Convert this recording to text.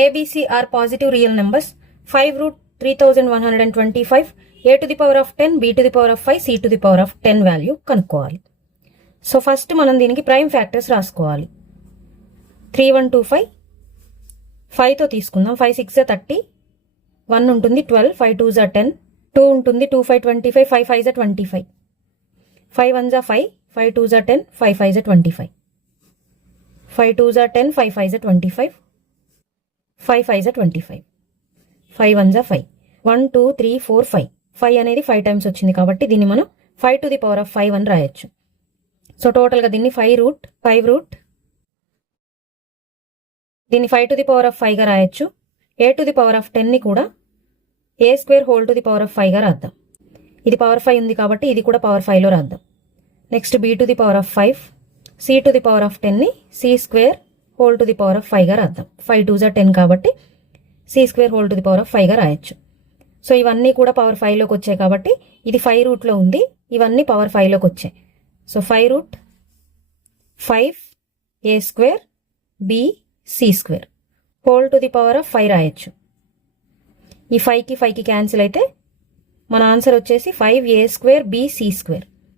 ABC are positive real numbers. 5 root 3125, a to the power of 10, b to the power of 5, c to the power of 10 value కనుక్కోవాలి. So first మనం దీనికి prime factors రాసుకోవాలి. 3125 5తో తీసుకుందాం. 5 6 30, 1 ఉంటుంది 12, 5 2 10, 2 ఉంటుంది 2 5 25, 5 5 25, 5 1 5, 5 2 10, 5 5 25, 5 2 10, 5 5 25, 5 5 25, 5 1 5, 1 2 3 4 5, 5 అనేది 5 times వచ్చింది కాబట్టి దీన్ని మనం 5 to the power of 5 అని రాయొచ్చు. సో టోటల్గా దీన్ని 5 రూట్ దీన్ని 5 to the power of 5గా రాయొచ్చు. a to the power of 10ని కూడా a square whole to the power of 5గా రాద్దాం. ఇది పవర్ 5 ఉంది కాబట్టి ఇది కూడా పవర్ 5లో రాద్దాం. Next b to the power of 5, c to the power of 10ని c square whole to the power of 5గా రాద్దాం. 5 2 10 కాబట్టి c square whole to the power of 5గా రాయొచ్చు. సో ఇవన్నీ కూడా పవర్ 5లోకి వచ్చాయి కాబట్టి ఇది 5 రూట్లో ఉంది, ఇవన్నీ పవర్ 5లోకి వచ్చాయి. So 5 root 5 a square b c square whole to the power of 5 రాయొచ్చు. ఈ 5కి 5కి క్యాన్సిల్ అయితే మన ఆన్సర్ వచ్చేసి 5a square b c square.